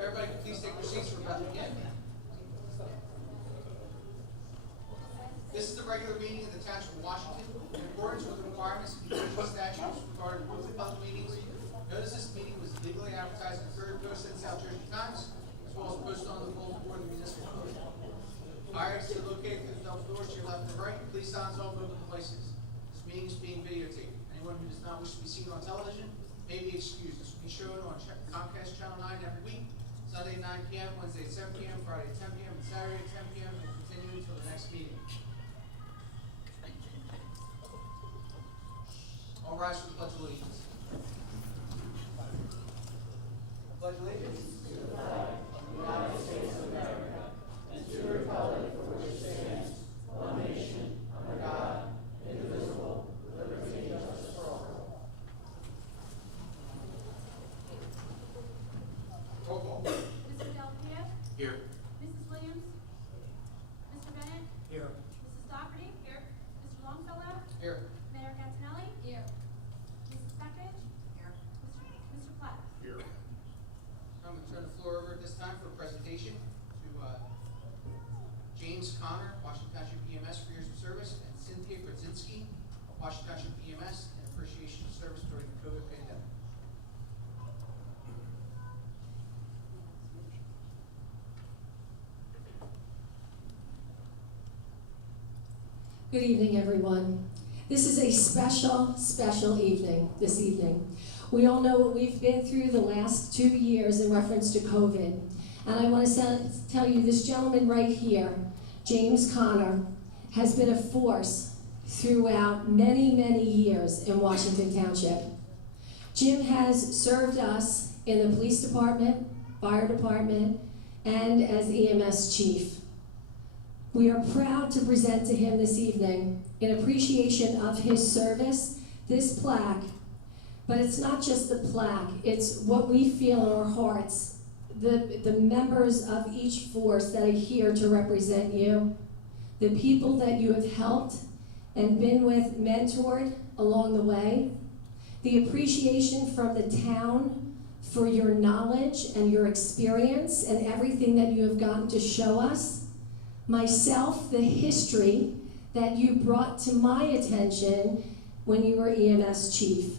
Everybody, please take your seats. We're about to begin. This is the regular meeting of the Township of Washington. In accordance with the requirements of the New Jersey statutes regarding rules of public meetings, notice this meeting was legally advertised in the Courier Post and South Jersey Times, as well as posted on the bulletin board of the municipal code. Fire exits are located through the double doors to your left and right. Please silence all moving places. This meeting is being videotaped. Anyone who does not wish to be seen on television may be excused. This will be shown on Comcast Channel 9 every week, Sunday 9 p.m., Wednesday 7 p.m., Friday 10 p.m., and Saturday 10 p.m., and will continue until the next meeting. All rise for the Pledge of Allegiance. Pledge allegiance to the flag of the United States of America and to the republic for which it stands, one nation, under God, indivisible, with liberty and justice for all. Roll call. Mr. Delpia? Here. Mrs. Williams? Mr. Bennett? Here. Mrs. Doherty? Here. Mr. Longfellow? Here. Mayor Catinelli? Here. Mrs. Peckridge? Here. Mr. Platt? Here. I'm going to turn the floor over at this time for a presentation to James Connor, Washington Township EMS for years of service, and Cynthia Grodzinski of Washington Township EMS and appreciation of service during the COVID pandemic. Good evening, everyone. This is a special evening this evening. We all know what we've been through the last 2 years in reference to COVID. And I want to tell you, this gentleman right here, James Connor, has been a force throughout many years in Washington Township. Jim has served us in the police department, fire department, and as EMS chief. We are proud to present to him this evening, in appreciation of his service, this plaque. But it's not just the plaque, it's what we feel in our hearts, the members of each force that are here to represent you, the people that you have helped and been with, mentored along the way, the appreciation from the town for your knowledge and your experience and everything that you have gotten to show us. Myself, the history that you brought to my attention when you were EMS chief.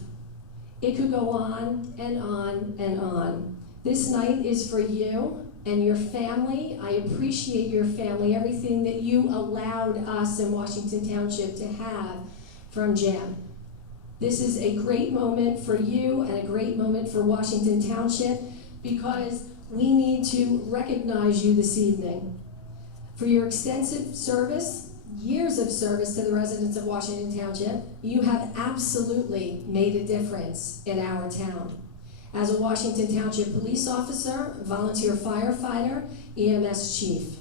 It could go on and on and on. This night is for you and your family. I appreciate your family, everything that you allowed us in Washington Township to have from Jim. This is a great moment for you and a great moment for Washington Township because we need to recognize you this evening for your extensive service, years of service to the residents of Washington Township. You have absolutely made a difference in our town. As a Washington Township police officer, volunteer firefighter, EMS chief.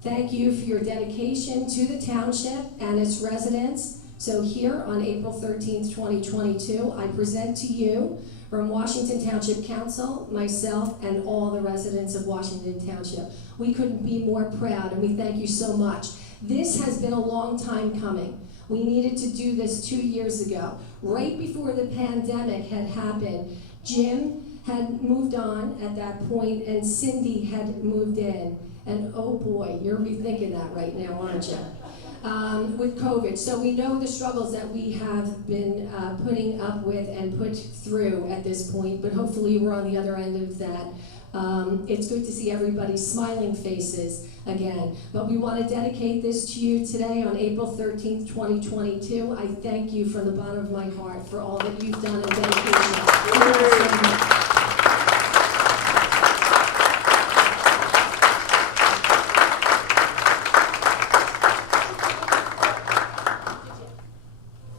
Thank you for your dedication to the township and its residents. So here on April 13th, 2022, I present to you from Washington Township Council, myself, and all the residents of Washington Township. We couldn't be more proud, and we thank you so much. This has been a long time coming. We needed to do this 2 years ago. Right before the pandemic had happened, Jim had moved on at that point, and Cindy had moved in. And oh boy, you're rethinking that right now, aren't you? With COVID. So we know the struggles that we have been putting up with and put through at this point, but hopefully we're on the other end of that. It's good to see everybody's smiling faces again. But we want to dedicate this to you today on April 13th, 2022. I thank you from the bottom of my heart for all that you've done in dedication.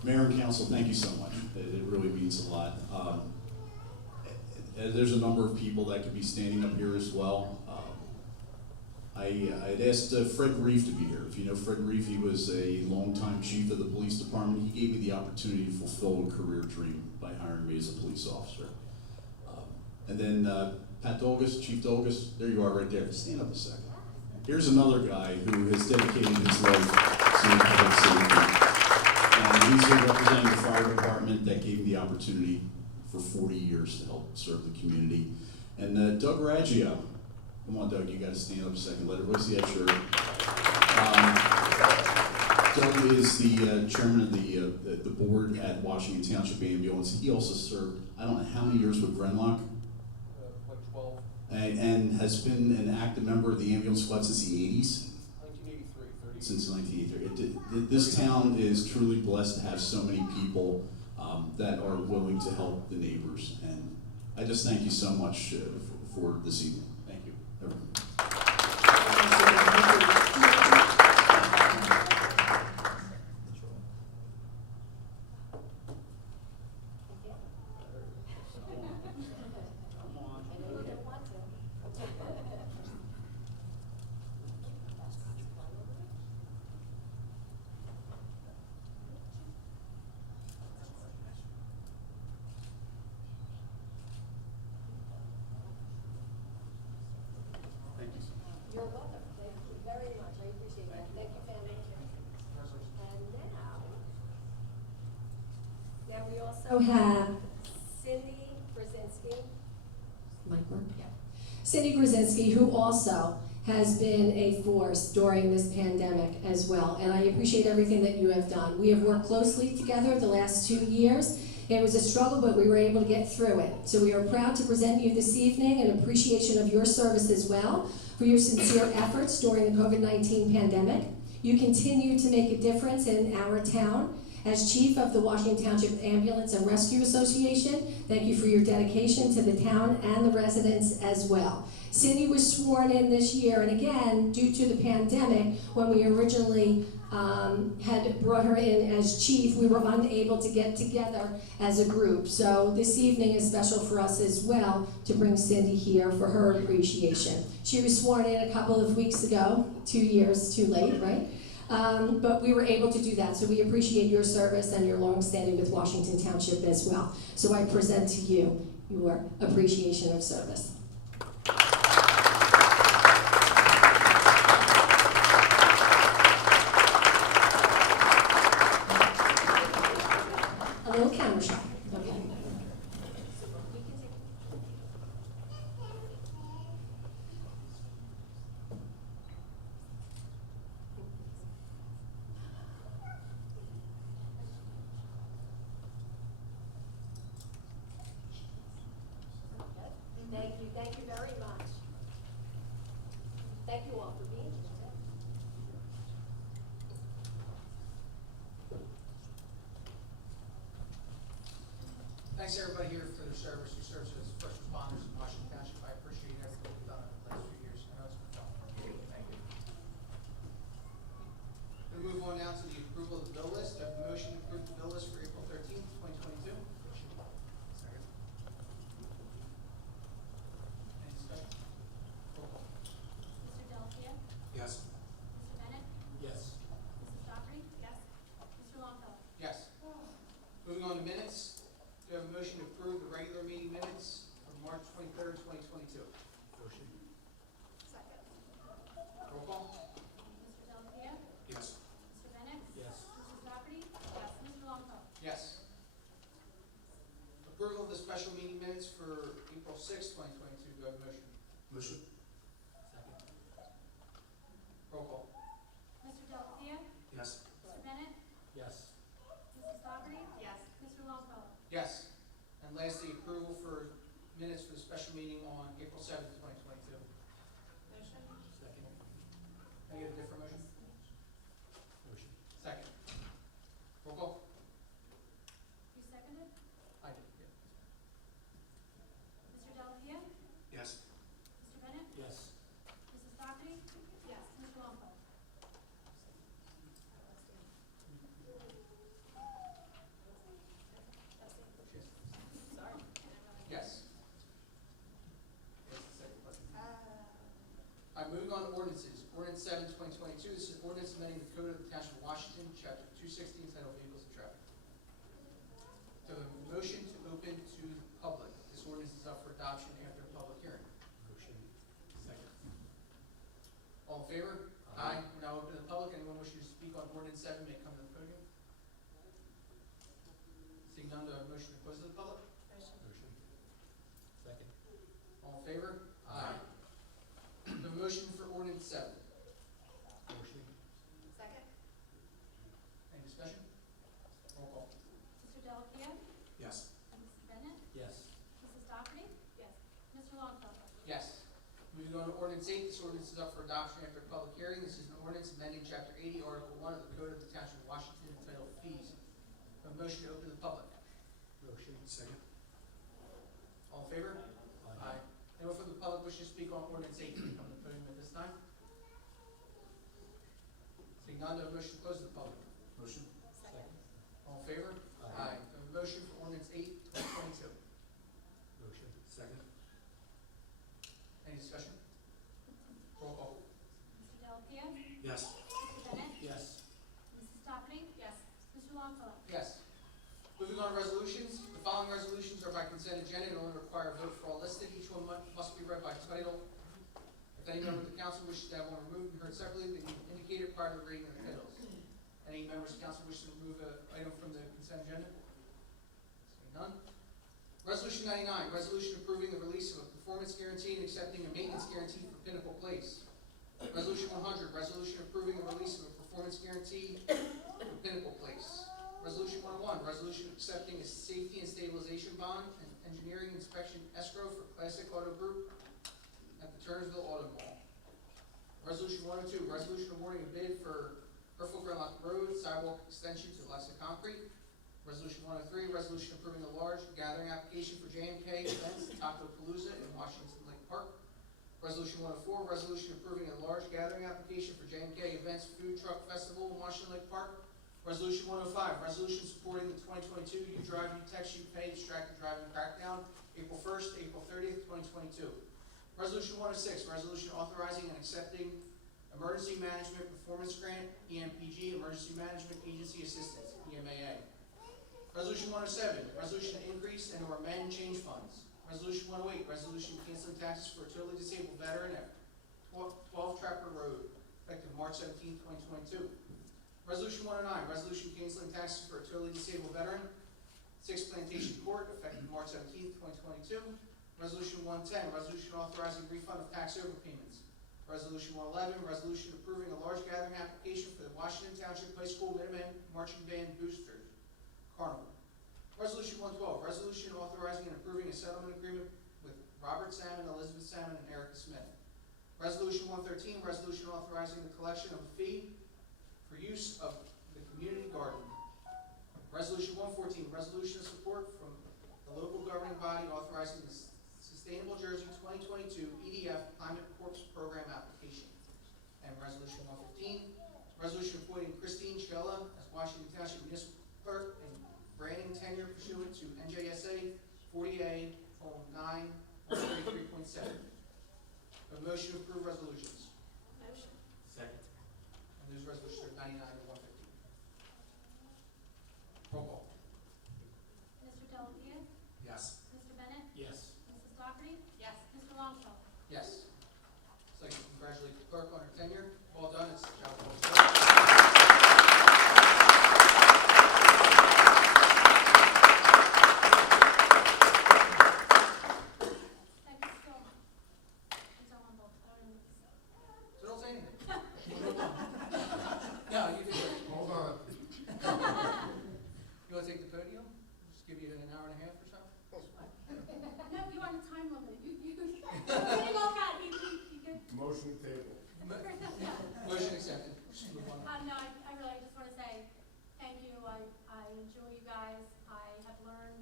Mayor and Council, thank you so much. It really means a lot. There's a number of people that could be standing up here as well. I'd asked Fred Reef to be here. If you know Fred Reef, he was a longtime chief of the police department. He gave me the opportunity to fulfill a career dream by hiring me as a police officer. And then Pat Dolgus, Chief Dolgus, there you are right there. Stand up a second. Here's another guy who has dedicated his life to public safety. And he's here representing the fire department that gave me the opportunity for 40 years to help serve the community. And Doug Raggio, Come on, Doug, you gotta stand up a second, let everybody see that shirt. Doug is the chairman of the board at Washington Township Ambulance. He also served, I don't know how many years with Grenlock, Like 12, and has been an active member of the ambulance squad since the 80s. 1983, 30. Since 1983. This town is truly blessed to have so many people that are willing to help the neighbors. And I just thank you so much for this evening. Thank you, everyone. Thank you. You're welcome. Thank you very much. I appreciate that. Thank you, family. And now we also have Cindy Brzezinski. Mic work? Yeah. Cindy Brzezinski, who also has been a force during this pandemic as well, and I appreciate everything that you have done. We have worked closely together the last 2 years. It was a struggle, but we were able to get through it. So we are proud to present you this evening an appreciation of your service as well for your sincere efforts during the COVID-19 pandemic. You continue to make a difference in our town. As Chief of the Washington Township Ambulance and Rescue Association, thank you for your dedication to the town and the residents as well. Cindy was sworn in this year, and again, due to the pandemic, when we originally had brought her in as chief, we were unable to get together as a group. So this evening is special for us as well to bring Cindy here for her appreciation. She was sworn in a couple of weeks ago, 2 years too late, right? But we were able to do that, so we appreciate your service and your long standing with Washington Township as well. So I present to you your appreciation of service. A little camera shot. Okay. Thank you very much. Thank you all for being here today. Thanks everybody here for their service. Your service as first responders in Washington Township. I appreciate everything you've done in the last few years. I know it's been tough. Thank you. We'll move on now to the approval of the bill list. I have a motion to approve the bill list for April 13th, 2022. Second. Any discussion? Roll call. Mr. Delphia? Yes. Mr. Bennett? Yes. Mrs. Dockery? Yes. Mr. Longfellow? Yes. Moving on to minutes. Do you have a motion to approve the regular meeting minutes of March 23rd, 2022? Motion. Second. Roll call. Mr. Delphia? Yes. Mr. Bennett? Yes. Mrs. Dockery? Yes. Mr. Longfellow? Yes. Approval of the special meeting minutes for April 6th, 2022. Do I have a motion? Motion. Second. Roll call. Mr. Delphia? Yes. Mr. Bennett? Yes. Mrs. Dockery? Yes. Mr. Longfellow? Yes. And lastly, approval for minutes for the special meeting on April 7th, 2022. Motion. Second. Can I get a different motion? Motion. Second. Roll call. You seconded? I did, yeah. Mr. Delphia? Yes. Mr. Bennett? Yes. Mrs. Dockery? Yes. Mr. Longfellow? Sorry. Yes. I'm moving on to ordinances. Ordinance 7, 2022. This is ordinance amending the code of the Township of Washington, chapter 216, entitled Vehicles and Traffic. So a motion to open to the public. This ordinance is up for adoption after a public hearing. Motion. Second. All in favor? Aye. We're now open to the public. Anyone wishing to speak on ordinance 7 may come to the podium. Seeing none, do I have a motion to close to the public? Motion. Second. All in favor? Aye. motion for ordinance 7? Motion. Second. Any discussion? Roll call. Mr. Delapia? Yes. Mrs. Bennett? Yes. Mrs. Dockery? Yes. Mr. Longfellow? Yes. Moving on to ordinance 8, this ordinance is up for adoption after public hearing. This is an ordinance amending chapter 80, article 1 of the Code of the Township of Washington entitled Fees. A motion to open to the public. Motion. Second. All in favor? Aye. Anyone from the public wishing to speak on ordinance 8, can come to the podium at this time? Seeing none, do I have a motion to close to the public? Motion. Second. All in favor? Aye. Do I have a motion for ordinance 8, 2022? Motion. Second. Any discussion? Roll call. Mr. Delapia? Yes. Mr. Bennett? Yes. Mrs. Dockery? Yes. Mr. Longfellow? Yes. Moving on to resolutions. The following resolutions are by consent agenda and only require a vote for all listed. Each one must be read by title. If any member of the council wishes to have one removed and heard separately, they need to indicate it prior to the reading of the titles. Any members of the council wish to remove an item from the consent agenda? Seeing none. Resolution 99, resolution approving the release of a performance guarantee and accepting a maintenance guarantee for Pinnacle Place. Resolution 100, resolution approving the release of a performance guarantee for Pinnacle Place. Resolution 101, resolution accepting a safety and stabilization bond and engineering inspection escrow for Classic Auto Group at the Turnersville Auto Mall. Resolution 102, resolution awarding a bid for Herford Grenlock Road sidewalk extension to Alexa Concrete. Resolution 103, resolution approving a large gathering application for JMK events Taco Palooza in Washington Lake Park. Resolution 104, resolution approving a large gathering application for JMK Events Food Truck Festival in Washington Lake Park. Resolution 105, resolution supporting the 2022 You Drive, You Text, You Pay distracted driving crackdown, April 1st, April 30th, 2022. Resolution 106, resolution authorizing and accepting Emergency Management Performance Grant, EMPG, Emergency Management Agency Assistance, EMAA. Resolution 107, resolution to increase and or amend change funds. Resolution 108, resolution canceling taxes for a totally disabled veteran at 12 Trapper Road, effective March 17, 2022. Resolution 109, resolution canceling taxes for a totally disabled veteran, 6 Plantation Court, effective March 17, 2022. Resolution 110, resolution authorizing refund of tax overpayments. Resolution 111, resolution approving a large gathering application for the Washington Township High School Minutemen Marching Band Boosters Carnival. Resolution 112, resolution authorizing and approving a settlement agreement with Robert Salmon, Elizabeth Salmon, and Erica Smith. Resolution 113, resolution authorizing the collection of a fee for use of the community garden. Resolution 114, resolution of support from the local governing body authorizing the Sustainable Jersey 2022 EDF Climate Corps Program application. And resolution 115, resolution appointing Christine Chella as Washington Township Municipal Clerk and granting tenure pursuant to NJSA 40A:9:33.7. A motion to approve resolutions. Motion. Second. And those resolutions are 99 to 115. Roll call. Mr. Delapia? Yes. Mr. Bennett? Yes. Mrs. Dockery? Yes. Mr. Longfellow? Yes. I'd like to congratulate the clerk on her tenure. Well done. It's a job well done. Second still. It's on both. I don't know. So don't say anything. No, you did great. Hold on. You want to take the podium? Just give you an hour and a half or so? No, you are on the time limit. You getting all right. You good? Motion table. Motion accepted. Just move on. No, I really just want to say thank you. I enjoy you guys. I have learned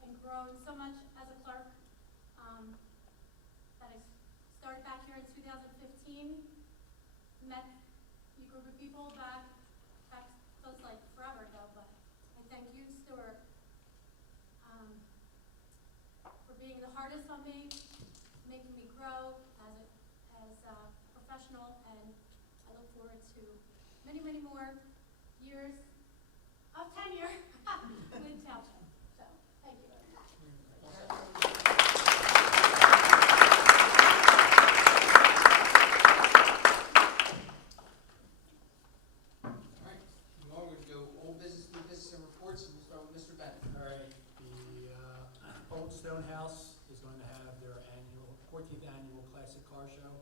and grown so much as a clerk. That I started back here in 2015. Met a group of people back feels like forever ago, but I thank you, Stuart, for being the hardest on me, making me grow as a professional, and I look forward to many, many more years of tenure with Township. So, thank you very much. All right. Now we're going to go old business, new business, and reports, and we'll start with Mr. Bennett. All right, the Old Stone House is going to have their 14th annual Classic Car Show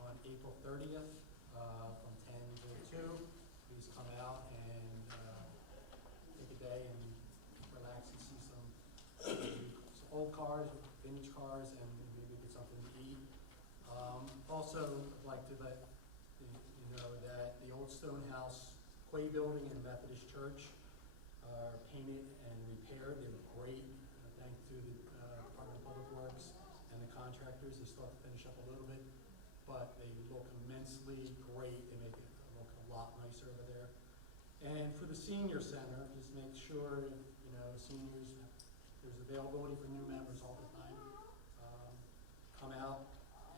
on April 30th, from 10 to 2. Please come out and take a day and relax and see some old cars, vintage cars, and maybe get something to eat. Also, I'd like to let you know that the old stone house Quay building and Methodist Church are painted and repaired. They look great, thanks to the Department of Public Works and the contractors. They still have to finish up a little bit, but they look immensely great. They make it look a lot nicer over there. And for the senior center, just make sure, seniors, there's availability for new members all the time. Come out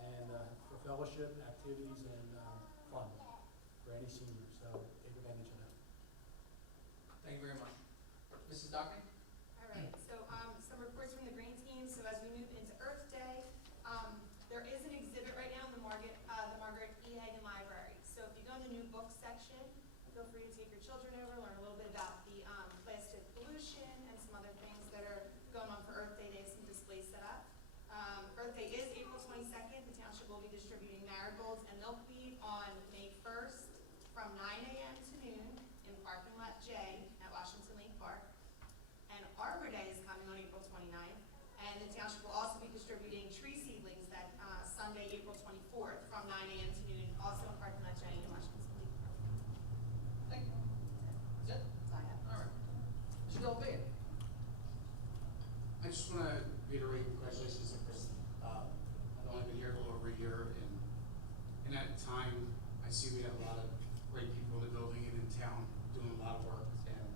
and for fellowship, activities, and fun for any senior. So take advantage of that. Thank you very much. Mrs. Dockney? All right, so some reports from the green team. So as we move into Earth Day, there is an exhibit right now in the Margaret E. Hagan Library. So if you go in the new books section, feel free to take your children over, learn a little bit about the plastic pollution and some other things that are going on for Earth Day. They have some displays set up. Earth Day is April 22nd. The township will be distributing marigolds and milkweed on May 1st from 9 a.m. to noon in parking lot J at Washington Lake Park. And Arbor Day is coming on April 29th. And the township will also be distributing tree seedlings that Sunday, April 24th from 9 a.m. to noon, also in parking lot J in Washington Lake Park. Thank you. That's it? All right. Mr. Gilbert? I just want to reiterate congratulations to Chris. I've only been here a little over a year, and in that time, I see we have a lot of great people in the building and in town doing a lot of work, and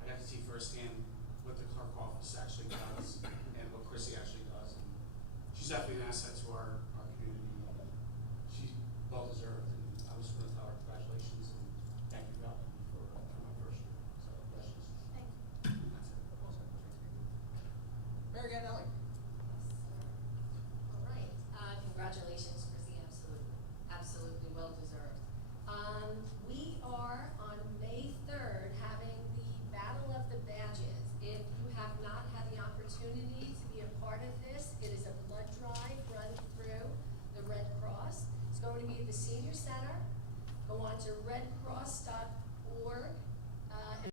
I got to see firsthand what the clerk office actually does and what Chrissy actually does. And she's definitely an asset to our community. She's well deserved, and I just want to tell her congratulations and thank you, Val, for my first year. So, congratulations. Thank you. That's it. Awesome. Mary Gannelli? All right, congratulations, Chrissy, absolutely well deserved. We are on May 3rd having the Battle of the Badges. If you have not had the opportunity to be a part of this, it is a blood drive run through the Red Cross. It's going to be at the Senior Center. Go on to redcross.org